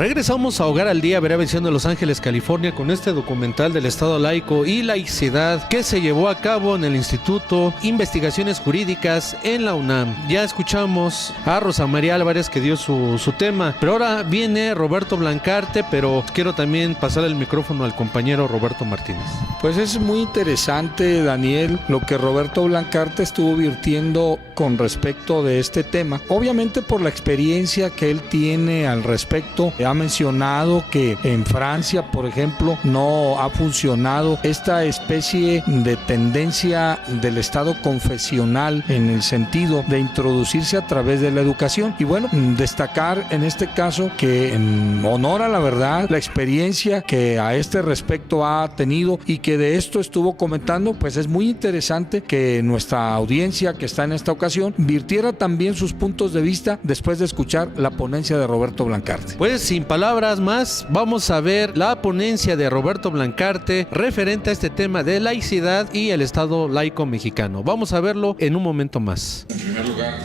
Regresamos a Hogar al Día, verá visión de Los Ángeles, California, con este documental del Estado laico y laicidad que se llevó a cabo en el Instituto Investigaciones Jurídicas en la UNAM. Ya escuchamos a Rosa María Álvarez que dio su tema, pero ahora viene Roberto Blancarte, pero quiero también pasar el micrófono al compañero Roberto Martínez. Pues es muy interesante, Daniel, lo que Roberto Blancarte estuvo virtiendo con respecto de este tema. Obviamente por la experiencia que él tiene al respecto. Ha mencionado que en Francia, por ejemplo, no ha funcionado esta especie de tendencia del Estado confesional en el sentido de introducirse a través de la educación. Y bueno, destacar en este caso que en honor a la verdad, la experiencia que a este respecto ha tenido y que de esto estuvo comentando, pues es muy interesante que nuestra audiencia que está en esta ocasión virtiera también sus puntos de vista después de escuchar la ponencia de Roberto Blancarte. Pues sin palabras más, vamos a ver la ponencia de Roberto Blancarte referente a este tema de laicidad y el Estado laico mexicano. Vamos a verlo en un momento más. En primer lugar,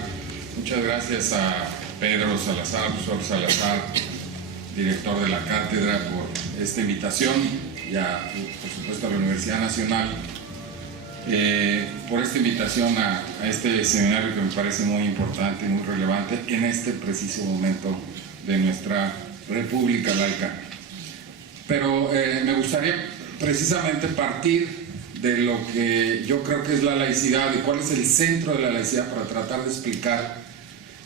muchas gracias a Pedro Salazar, profesor Salazar, director de la cátedra, por esta invitación y por supuesto a la Universidad Nacional por esta invitación a este seminario que me parece muy importante y muy relevante en este preciso momento de nuestra República laica. Pero me gustaría precisamente partir de lo que yo creo que es la laicidad y cuál es el centro de la laicidad para tratar de explicar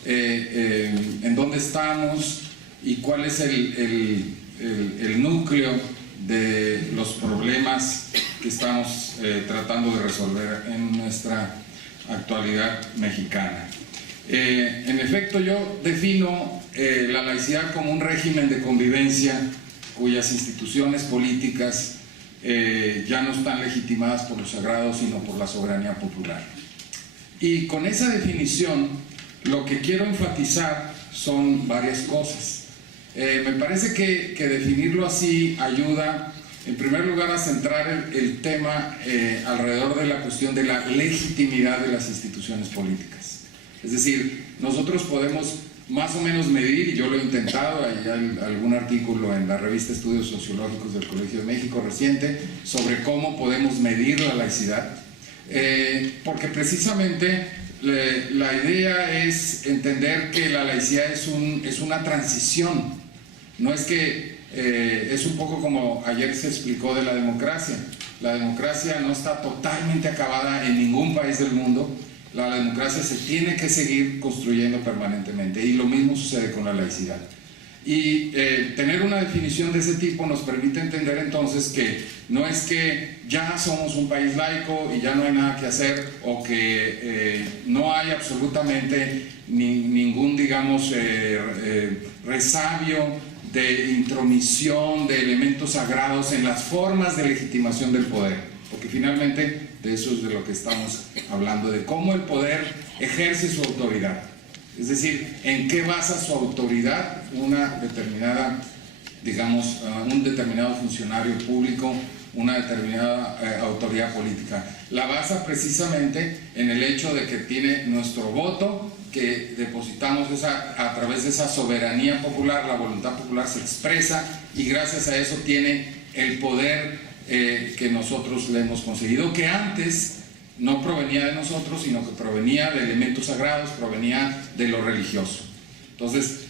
en dónde estamos y cuál es el núcleo de los problemas que estamos tratando de resolver en nuestra actualidad mexicana. En efecto, yo defino la laicidad como un régimen de convivencia cuyas instituciones políticas ya no están legitimadas por lo sagrado, sino por la soberanía popular. Y con esa definición, lo que quiero enfatizar son varias cosas. Me parece que definirlo así ayuda, en primer lugar, a centrar el tema alrededor de la cuestión de la legitimidad de las instituciones políticas. Es decir, nosotros podemos más o menos medir, y yo lo he intentado, hay algún artículo en la revista Estudios Sociológicos del Colegio de México reciente, sobre cómo podemos medir la laicidad, porque precisamente la idea es entender que la laicidad es una transición, no es que es un poco como ayer se explicó de la democracia. La democracia no está totalmente acabada en ningún país del mundo. La democracia se tiene que seguir construyendo permanentemente y lo mismo sucede con la laicidad. Y tener una definición de ese tipo nos permite entender entonces que no es que ya somos un país laico y ya no hay nada que hacer o que no hay absolutamente ningún, digamos, resabio de intromisión de elementos sagrados en las formas de legitimación del poder, porque finalmente de eso es de lo que estamos hablando, de cómo el poder ejerce su autoridad, es decir, en qué basa su autoridad una determinada, digamos, un determinado funcionario público, una determinada autoridad política. La basa precisamente en el hecho de que tiene nuestro voto, que depositamos a través de esa soberanía popular, la voluntad popular se expresa y gracias a eso tiene el poder que nosotros le hemos conseguido, que antes no provenía de nosotros, sino que provenía de elementos sagrados, provenía de lo religioso. Entonces,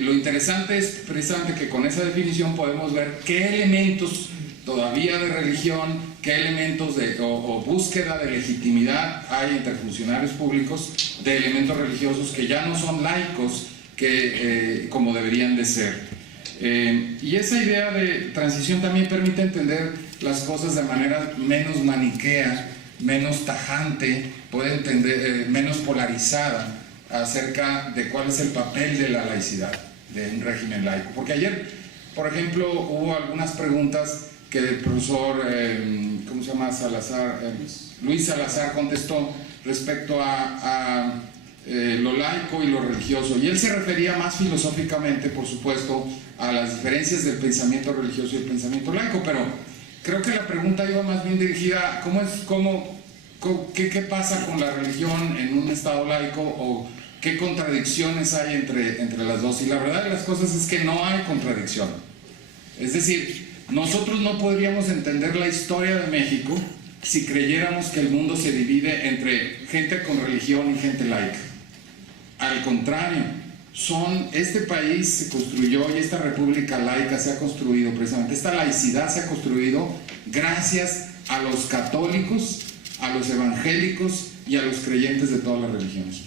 lo interesante es precisamente que con esa definición podemos ver qué elementos todavía de religión, qué elementos o búsqueda de legitimidad hay entre funcionarios públicos de elementos religiosos que ya no son laicos como deberían de ser. Y esa idea de transición también permite entender las cosas de manera menos maniquea, menos tajante, puede entender, menos polarizada acerca de cuál es el papel de la laicidad, de un régimen laico. Porque ayer, por ejemplo, hubo algunas preguntas que el profesor, ¿cómo se llama? Luis Salazar contestó respecto a lo laico y lo religioso, y él se refería más filosóficamente, por supuesto, a las diferencias del pensamiento religioso y el pensamiento laico, pero creo que la pregunta iba más bien dirigida a ¿qué pasa con la religión en un estado laico, o qué contradicciones hay entre las dos, y la verdad de las cosas es que no hay contradicción. Es decir, nosotros no podríamos entender la historia de México si creyéramos que el mundo se divide entre gente con religión y gente laica. Al contrario, este país se construyó, y esta república laica se ha construido precisamente, esta laicidad se ha construido gracias a los católicos, a los evangélicos y a los creyentes de todas las religiones.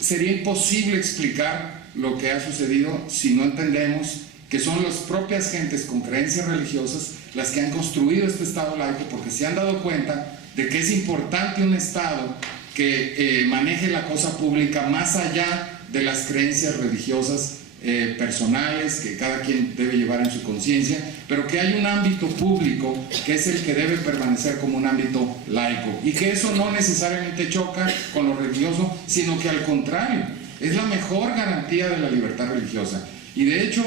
Sería imposible explicar lo que ha sucedido si no entendemos que son las propias gentes con creencias religiosas las que han construido este Estado laico, porque se han dado cuenta de que es importante un Estado que maneje la cosa pública más allá de las creencias religiosas personales que cada quien debe llevar en su conciencia, pero que hay un ámbito público que es el que debe permanecer como un ámbito laico, y que eso no necesariamente choca con lo religioso, sino que al contrario, es la mejor garantía de la libertad religiosa. Y de hecho,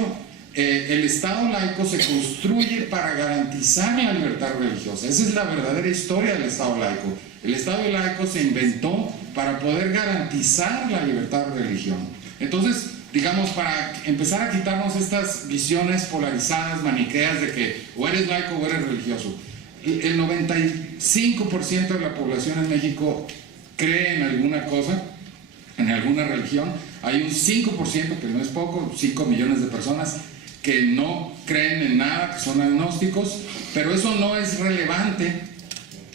el Estado laico se construye para garantizar la libertad religiosa. Esa es la verdadera historia del Estado laico. El Estado laico se inventó para poder garantizar la libertad de religión. Entonces, digamos, para empezar a quitarnos estas visiones polarizadas, maniqueas, de que o eres laico o eres religioso. El 95% de la población en México cree en alguna cosa, en alguna religión. Hay un 5%, que no es poco, 5 millones de personas, que no creen en nada, que son agnósticos, pero eso no es relevante,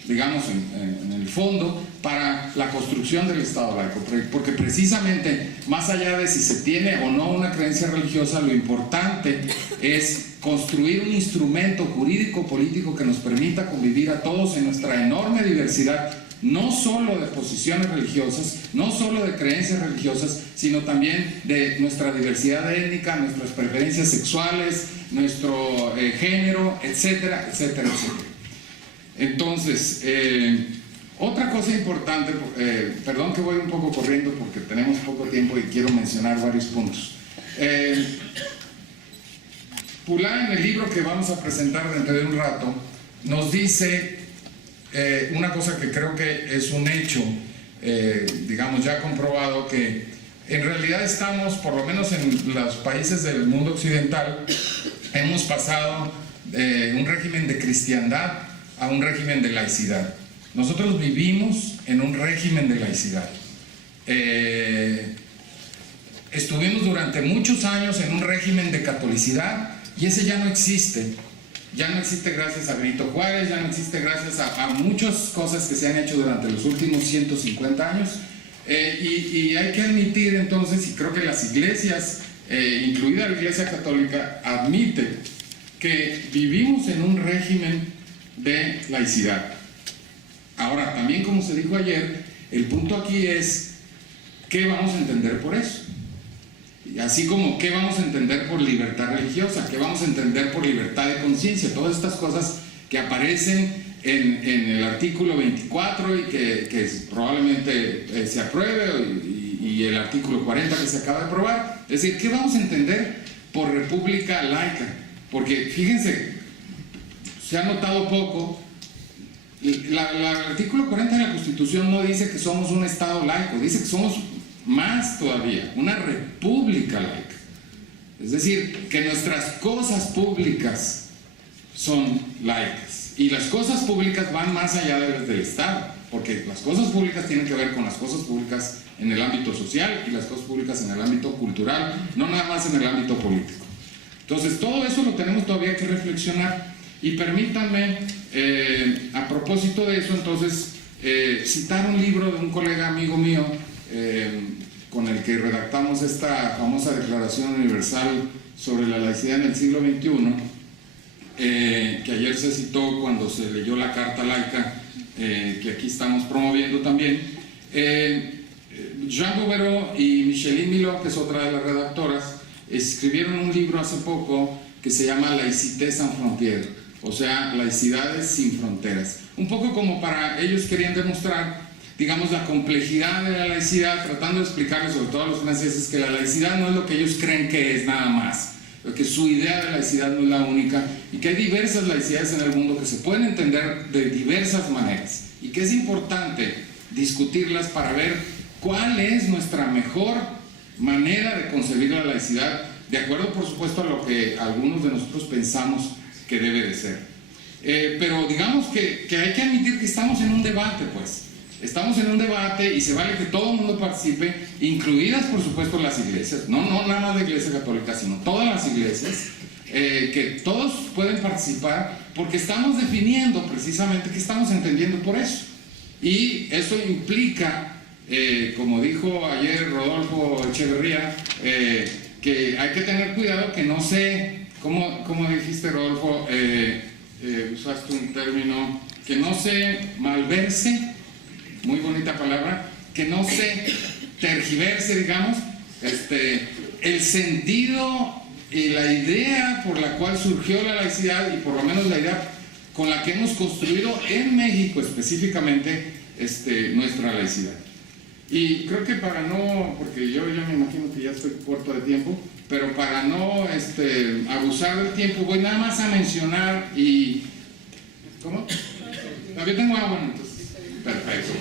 digamos, en el fondo, para la construcción del Estado laico, porque precisamente, más allá de si se tiene o no una creencia religiosa, lo importante es construir un instrumento jurídico-político que nos permita convivir a todos en nuestra enorme diversidad, no solo de posiciones religiosas, no solo de creencias religiosas, sino también de nuestra diversidad étnica, nuestras preferencias sexuales, nuestro género, etcétera, etcétera, etcétera. Entonces, otra cosa importante, perdón que voy un poco corriendo porque tenemos poco tiempo y quiero mencionar varios puntos. Pulá, en el libro que vamos a presentar dentro de un rato, nos dice una cosa que creo que es un hecho, digamos, ya comprobado, que en realidad estamos, por lo menos en los países del mundo occidental, hemos pasado de un régimen de cristiandad a un régimen de laicidad. Nosotros vivimos en un régimen de laicidad. Estuvimos durante muchos años en un régimen de catolicidad y ese ya no existe. Ya no existe gracias a Benito Juárez, ya no existe gracias a muchas cosas que se han hecho durante los últimos 150 años. Y hay que admitir entonces, y creo que las iglesias, incluida la Iglesia Católica, admite que vivimos en un régimen de laicidad. Ahora, también como se dijo ayer, el punto aquí es ¿qué vamos a entender por eso? Así como ¿qué vamos a entender por libertad religiosa? ¿Qué vamos a entender por libertad de conciencia? Todas estas cosas que aparecen en el artículo 24 y que probablemente se apruebe, y el artículo 40 que se acaba de aprobar. Es decir, ¿qué vamos a entender por república laica? Porque fíjense, se ha notado poco. El artículo 40 de la Constitución no dice que somos un Estado laico, dice que somos más todavía, una república laica. Es decir, que nuestras cosas públicas son laicas. Y las cosas públicas van más allá de las del Estado, porque las cosas públicas tienen que ver con las cosas públicas en el ámbito social y las cosas públicas en el ámbito cultural, no nada más en el ámbito político. Entonces, todo eso lo tenemos todavía que reflexionar. Y permítanme, a propósito de eso, entonces, citar un libro de un colega amigo mío, con el que redactamos esta famosa Declaración Universal sobre la laicidad en el siglo XXI, que ayer se citó cuando se leyó la Carta Laica, que aquí estamos promoviendo también. Jean Bouvereau y Micheline Milot, que es otra de las redactoras, escribieron un libro hace poco que se llama Laïcité sans frontières, o sea, laicidades sin fronteras. Un poco como para ellos querían demostrar, digamos, la complejidad de la laicidad, tratando de explicarles, sobre todo a los franceses, que la laicidad no es lo que ellos creen que es nada más, que su idea de laicidad no es la única, y que hay diversas laicidades en el mundo que se pueden entender de diversas maneras, y que es importante discutirlas para ver cuál es nuestra mejor manera de concebir la laicidad, de acuerdo por supuesto a lo que algunos de nosotros pensamos que debe de ser. Pero digamos que hay que admitir que estamos en un debate, pues. Estamos en un debate y se vale que todo el mundo participe, incluidas por supuesto las iglesias, no nada más la Iglesia Católica, sino todas las iglesias, que todos pueden participar, porque estamos definiendo precisamente qué estamos entendiendo por eso. Y eso implica, como dijo ayer Rodolfo Echeverría, que hay que tener cuidado que no se, ¿cómo dijiste, Rodolfo? Usaste un término, que no se malverse, muy bonita palabra, que no se tergiverse, digamos, el sentido y la idea por la cual surgió la laicidad, y por lo menos la idea con la que hemos construido en México específicamente nuestra laicidad. Y creo que para no, porque yo me imagino que ya estoy corto de tiempo, pero para no abusar del tiempo, voy nada más a mencionar y... ¿Cómo? Yo tengo agua, entonces. Perfecto,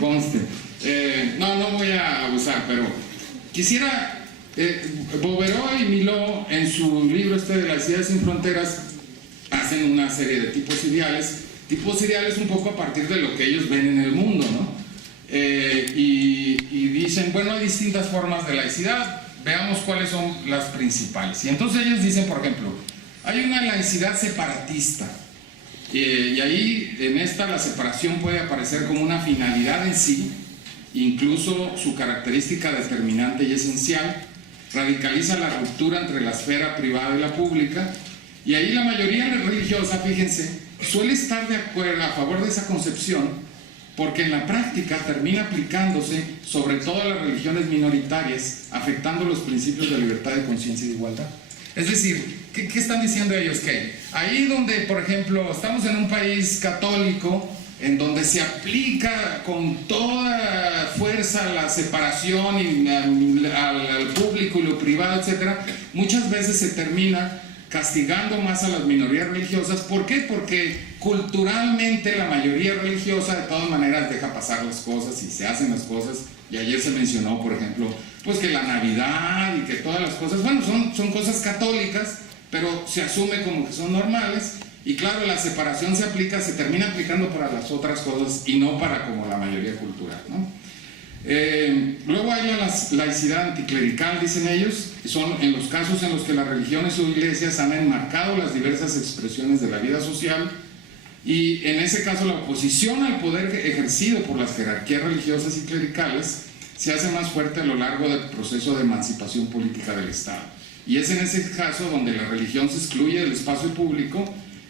conste. No voy a abusar, pero quisiera... Bouguereau y Miló, en su libro de Laicidad sin Fronteras, hacen una serie de tipos ideales un poco a partir de lo que ellos ven en el mundo, ¿no? Y dicen, bueno, hay distintas formas de laicidad, veamos cuáles son las principales. Y entonces ellos dicen, por ejemplo, hay una laicidad separatista, y ahí en esta la separación puede aparecer como una finalidad en sí, incluso su característica determinante y esencial, radicaliza la ruptura entre la esfera privada y la pública, y ahí la mayoría religiosa, fíjense, suele estar de acuerdo a favor de esa concepción, porque en la práctica termina aplicándose sobre todas las religiones minoritarias, afectando los principios de libertad de conciencia y de igualdad. Es decir, ¿qué están diciendo ellos? Que ahí donde, por ejemplo, estamos en un país católico, en donde se aplica con toda fuerza la separación al público y lo privado, etcétera, muchas veces se termina castigando más a las minorías religiosas. ¿Por qué? Porque culturalmente la mayoría religiosa de todas maneras deja pasar las cosas y se hacen las cosas. Y ayer se mencionó, por ejemplo, pues que la Navidad y que todas las cosas, bueno, son cosas católicas, pero se asume como que son normales. Y claro, la separación se termina aplicando para las otras cosas y no para como la mayoría cultural, ¿no? Luego hay la laicidad anticlerical, dicen ellos, son en los casos en los que las religiones o iglesias han enmarcado las diversas expresiones de la vida social, y en ese caso la oposición al poder ejercido por las jerarquías religiosas y clericales se hace más fuerte a lo largo del proceso de emancipación política del Estado. Y es en ese caso donde la religión se excluye del espacio público,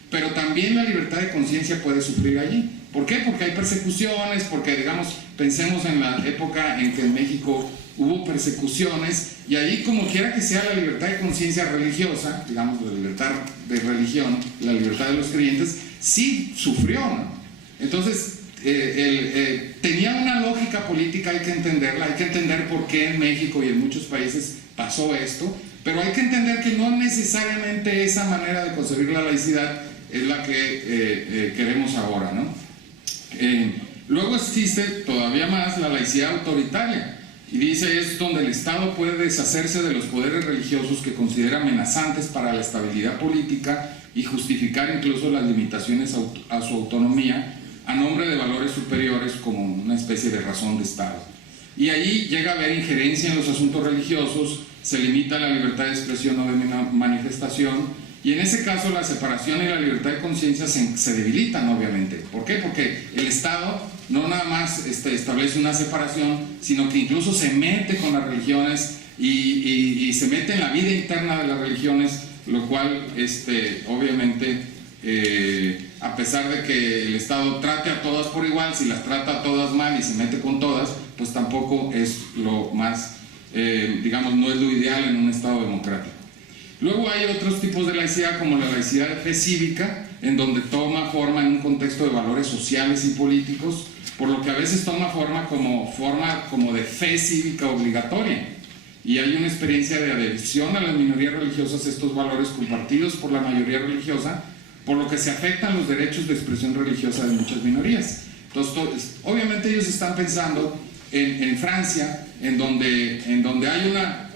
pero también la libertad de conciencia puede sufrir allí. ¿Por qué? Porque hay persecuciones, porque, digamos, pensemos en la época en que en México hubo persecuciones, y ahí, como quiera que sea la libertad de conciencia religiosa, digamos, la libertad de religión, la libertad de los creyentes, sí sufrió, ¿no? Entonces, tenía una lógica política, hay que entenderla, hay que entender por qué en México y en muchos países pasó esto, pero hay que entender que no necesariamente esa manera de concebir la laicidad es la que queremos ahora, ¿no? Luego existe todavía más la laicidad autoritaria, y dice es donde el Estado puede deshacerse de los poderes religiosos que considera amenazantes para la estabilidad política y justificar incluso las limitaciones a su autonomía a nombre de valores superiores como una especie de razón de Estado. Y ahí llega a haber injerencia en los asuntos religiosos, se limita la libertad de expresión o de manifestación, y en ese caso la separación y la libertad de conciencia se debilitan, obviamente. ¿Por qué? Porque el Estado no nada más establece una separación, sino que incluso se mete con las religiones y se mete en la vida interna de las religiones, lo cual obviamente a pesar de que el Estado trate a todas por igual, si las trata a todas mal y se mete con todas, pues tampoco es lo más, digamos, no es lo ideal en un Estado democrático. Luego hay otros tipos de laicidad, como la laicidad de fe cívica, en donde toma forma en un contexto de valores sociales y políticos, por lo que a veces toma forma como de fe cívica obligatoria. Y hay una experiencia de adhesión a las minorías religiosas a estos valores compartidos por la mayoría religiosa, por lo que se afectan los derechos de expresión religiosa de muchas minorías. Entonces, obviamente ellos están pensando en Francia, en donde hay una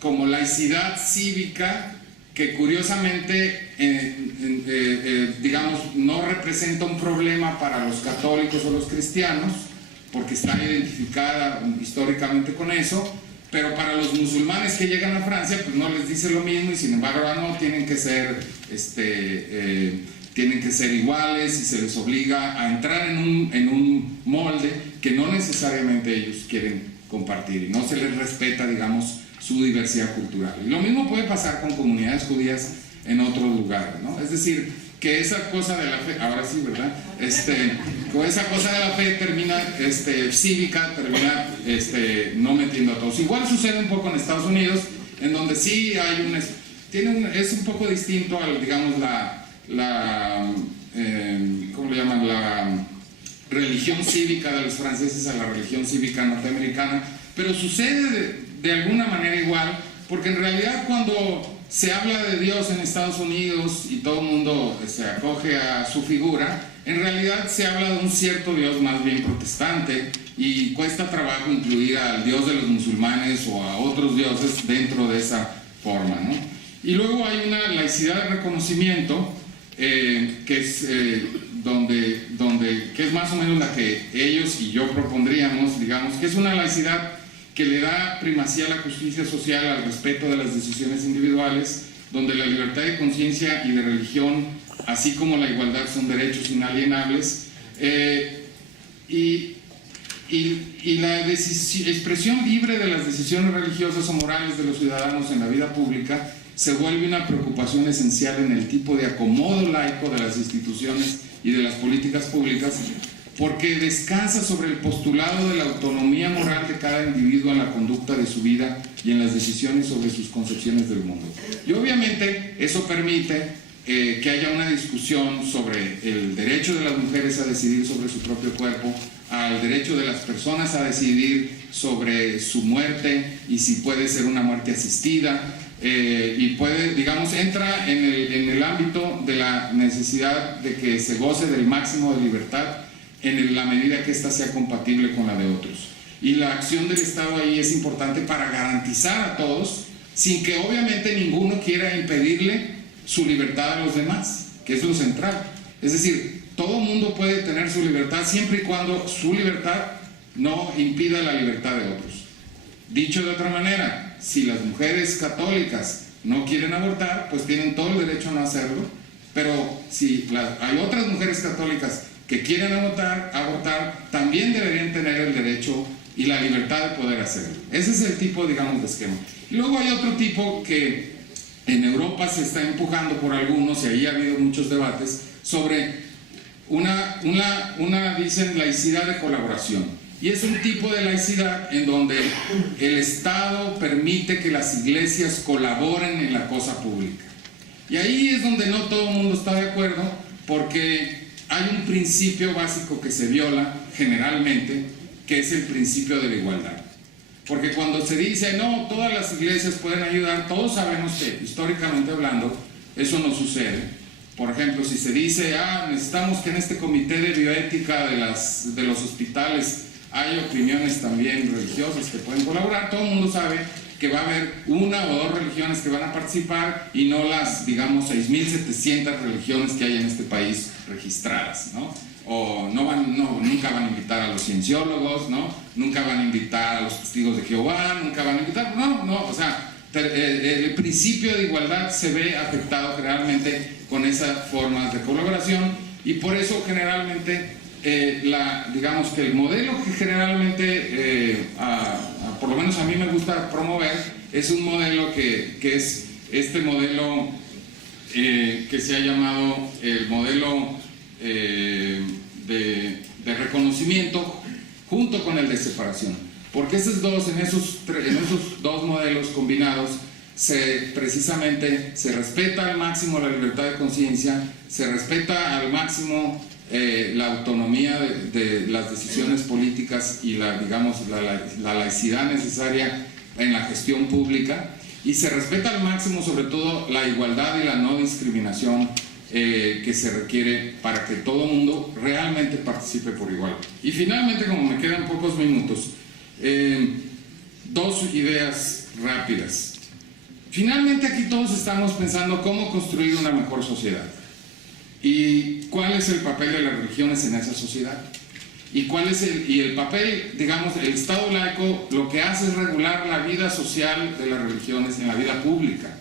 como laicidad cívica que curiosamente, digamos, no representa un problema para los católicos o los cristianos, porque está identificada históricamente con eso, pero para los musulmanes que llegan a Francia, pues no les dice lo mismo, y sin embargo, no, tienen que ser iguales, y se les obliga a entrar en un molde que no necesariamente ellos quieren compartir, y no se les respeta, digamos, su diversidad cultural. Y lo mismo puede pasar con comunidades judías en otros lugares, ¿no? Es decir, que esa cosa de la fe, ahora sí, ¿verdad? Con esa cosa de la fe termina, cívica, termina no metiendo a todos. Igual sucede un poco en Estados Unidos, en donde sí hay es un poco distinto al, digamos, ¿cómo le llaman? La religión cívica de los franceses a la religión cívica norteamericana, pero sucede de alguna manera igual, porque en realidad cuando se habla de Dios en Estados Unidos y todo el mundo se acoge a su figura, en realidad se habla de un cierto Dios más bien protestante, y cuesta trabajo incluir al Dios de los musulmanes o a otros dioses dentro de esa forma, ¿no? Y luego hay una laicidad de reconocimiento que es que es más o menos la que ellos y yo propondríamos, digamos, que es una laicidad que le da primacía a la justicia social, al respeto de las decisiones individuales, donde la libertad de conciencia y de religión, así como la igualdad, son derechos inalienables, y la expresión libre de las decisiones religiosas o morales de los ciudadanos en la vida pública se vuelve una preocupación esencial en el tipo de acomodo laico de las instituciones y de las políticas públicas, porque descansa sobre el postulado de la autonomía moral de cada individuo en la conducta de su vida y en las decisiones sobre sus concepciones del mundo. Y obviamente eso permite que haya una discusión sobre el derecho de las mujeres a decidir sobre su propio cuerpo, al derecho de las personas a decidir sobre su muerte y si puede ser una muerte asistida, y puede, digamos, entra en el ámbito de la necesidad de que se goce del máximo de libertad en la medida que ésta sea compatible con la de otros. Y la acción del Estado ahí es importante para garantizar a todos, sin que obviamente ninguno quiera impedirle su libertad a los demás, que es lo central. Es decir, todo mundo puede tener su libertad siempre y cuando su libertad no impida la libertad de otros. Dicho de otra manera, si las mujeres católicas no quieren abortar, pues tienen todo el derecho a no hacerlo, pero si hay otras mujeres católicas que quieren abortar, también deberían tener el derecho y la libertad de poder hacerlo. Ese es el tipo, digamos, de esquema. Y luego hay otro tipo que en Europa se está empujando por algunos, y ahí ha habido muchos debates, sobre dicen, laicidad de colaboración. Y es un tipo de laicidad en donde el Estado permite que las iglesias colaboren en la cosa pública. Y ahí es donde no todo el mundo está de acuerdo, porque hay un principio básico que se viola generalmente, que es el principio de la igualdad. Porque cuando se dice, no, todas las iglesias pueden ayudar, todos sabemos que, históricamente hablando, eso no sucede. Por ejemplo, si se dice, necesitamos que en este comité de bioética de los hospitales hay opiniones también religiosas que pueden colaborar, todo el mundo sabe que va a haber una o dos religiones que van a participar y no las, digamos, 6.700 religiones que hay en este país registradas, ¿no? O nunca van a invitar a los cienciólogos, ¿no? Nunca van a invitar a los testigos de Jehová, nunca van a invitar, o sea, el principio de igualdad se ve afectado generalmente con esas formas de colaboración, y por eso generalmente digamos que el modelo que generalmente por lo menos a mí me gusta promover es un modelo que es este modelo que se ha llamado el modelo de reconocimiento junto con el de separación, porque en esos dos modelos combinados precisamente se respeta al máximo la libertad de conciencia, se respeta al máximo la autonomía de las decisiones políticas y la laicidad necesaria en la gestión pública, y se respeta al máximo sobre todo la igualdad y la no discriminación que se requiere para que todo mundo realmente participe por igual. Y finalmente, como me quedan pocos minutos, Dos ideas rápidas. Finalmente aquí todos estamos pensando cómo construir una mejor sociedad y cuál es el papel de las religiones en esa sociedad y cuál es el papel, digamos, el Estado laico lo que hace es regular la vida social de las religiones en la vida pública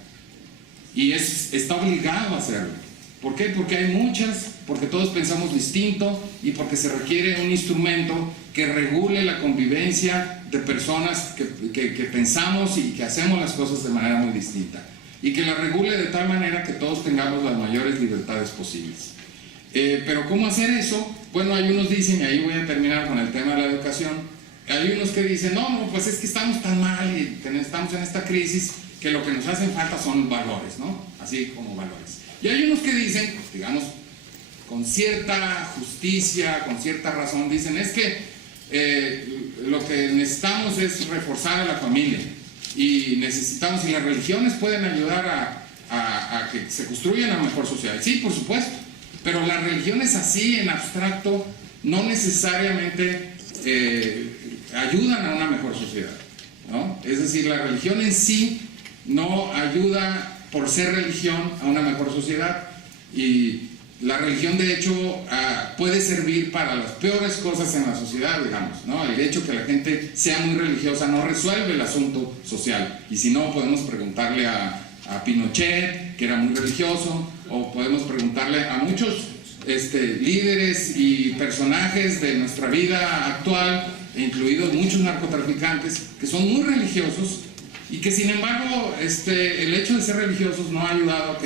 y está obligado a hacerlo. ¿Por qué? Porque hay muchas, porque todos pensamos distinto y porque se requiere un instrumento que regule la convivencia de personas que pensamos y que hacemos las cosas de manera muy distinta y que la regule de tal manera que todos tengamos las mayores libertades posibles. Pero ¿cómo hacer eso? Bueno, hay unos dicen, y ahí voy a terminar con el tema de la educación, hay unos que dicen, no, pues es que estamos tan mal y estamos en esta crisis que lo que nos hacen falta son valores, ¿no? Así como valores. Y hay unos que dicen, digamos, con cierta justicia, con cierta razón, dicen, es que lo que necesitamos es reforzar a la familia y necesitamos, y las religiones pueden ayudar a que se construya una mejor sociedad. Sí, por supuesto, pero las religiones así en abstracto no necesariamente ayudan a una mejor sociedad, ¿no? Es decir, la religión en sí no ayuda por ser religión a una mejor sociedad, y la religión de hecho puede servir para las peores cosas en la sociedad, digamos, ¿no? El hecho que la gente sea muy religiosa no resuelve el asunto social, y si no podemos preguntarle a Pinochet, que era muy religioso, o podemos preguntarle a muchos líderes y personajes de nuestra vida actual, incluidos muchos narcotraficantes que son muy religiosos y que sin embargo el hecho de ser religiosos no ha ayudado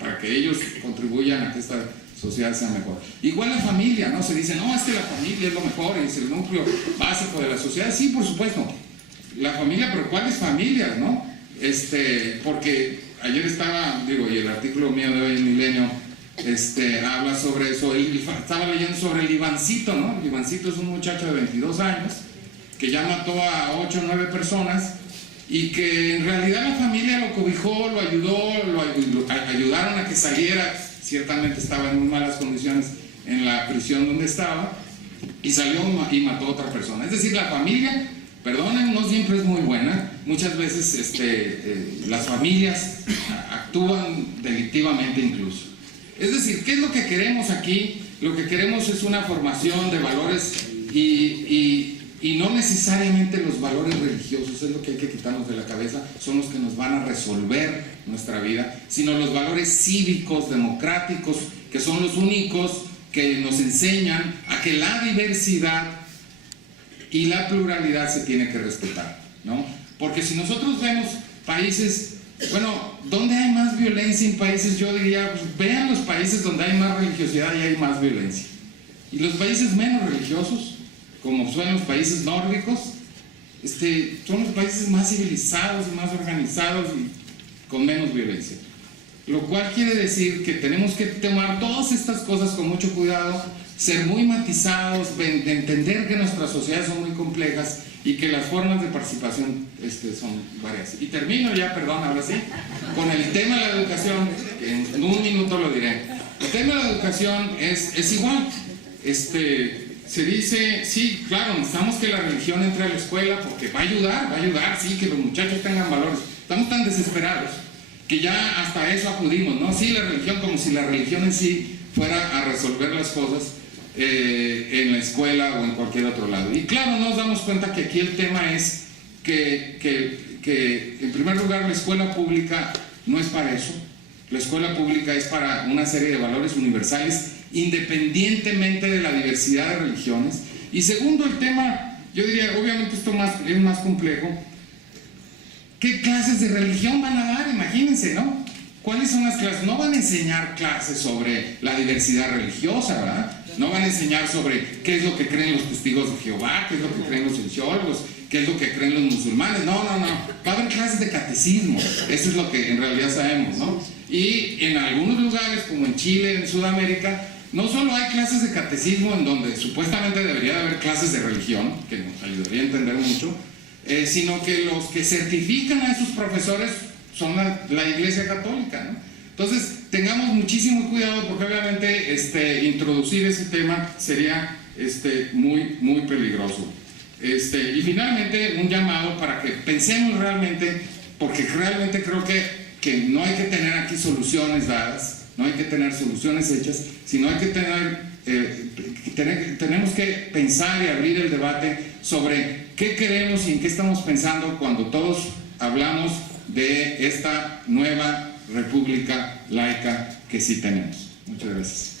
para que ellos contribuyan a que esta sociedad sea mejor. Igual la familia, ¿no? Se dice, no, es que la familia es lo mejor, es el núcleo básico de la sociedad. Sí, por supuesto, la familia, pero ¿cuáles familias, no? Porque ayer y el artículo mío de hoy en Milenio habla sobre eso. Estaba leyendo sobre el Ivancito, ¿no? El Ivancito es un muchacho de 22 años que ya mató a 8 o 9 personas y que en realidad la familia lo cobijó, lo ayudó, ayudaron a que saliera. Ciertamente estaba en muy malas condiciones en la prisión donde estaba y salió y mató a otra persona. Es decir, la familia, perdonen, no siempre es muy buena. Muchas veces las familias actúan delictivamente incluso. Es decir, ¿qué es lo que queremos aquí? Lo que queremos es una formación de valores y no necesariamente los valores religiosos, es lo que hay que quitarnos de la cabeza, son los que nos van a resolver nuestra vida, sino los valores cívicos, democráticos, que son los únicos que nos enseñan a que la diversidad y la pluralidad se tiene que respetar, ¿no? Porque si nosotros vemos países, bueno, ¿dónde hay más violencia en países? Yo diría, pues vean los países donde hay más religiosidad y hay más violencia. Y los países menos religiosos, como son los países nórdicos, son los países más civilizados y más organizados y con menos violencia. Lo cual quiere decir que tenemos que tomar todas estas cosas con mucho cuidado, ser muy matizados, entender que nuestras sociedades son muy complejas y que las formas de participación son varias. Y termino ya, perdón, ahora sí, con el tema de la educación, que en un minuto lo diré. El tema de la educación es igual. Se dice, sí, claro, necesitamos que la religión entre a la escuela porque va a ayudar, sí, que los muchachos tengan valores. Estamos tan desesperados que ya hasta eso acudimos, ¿no? Sí, la religión, como si la religión en sí fuera a resolver las cosas en la escuela o en cualquier otro lado. Y claro, nos damos cuenta que aquí el tema es que en primer lugar la escuela pública no es para eso. La escuela pública es para una serie de valores universales independientemente de la diversidad de religiones. Y segundo, el tema, yo diría, obviamente esto es más complejo. ¿Qué clases de religión van a dar? Imagínense, ¿no? ¿Cuáles son las clases? No van a enseñar clases sobre la diversidad religiosa, ¿verdad? No van a enseñar sobre qué es lo que creen los testigos de Jehová, qué es lo que creen los cienciólogos, qué es lo que creen los musulmanes. No. Va a haber clases de catecismo. Eso es lo que en realidad sabemos, ¿no? Y en algunos lugares, como en Chile, en Sudamérica, no solo hay clases de catecismo en donde supuestamente debería de haber clases de religión, que nos ayudaría a entender mucho, sino que los que certifican a esos profesores son la Iglesia Católica, ¿no? Entonces, tengamos muchísimo cuidado porque obviamente introducir ese tema sería muy, muy peligroso. Y finalmente un llamado para que pensemos realmente, porque realmente creo que no hay que tener aquí soluciones dadas, no hay que tener soluciones hechas, sino hay que tenemos que pensar y abrir el debate sobre qué queremos y en qué estamos pensando cuando todos hablamos de esta nueva república laica que sí tenemos. Muchas gracias.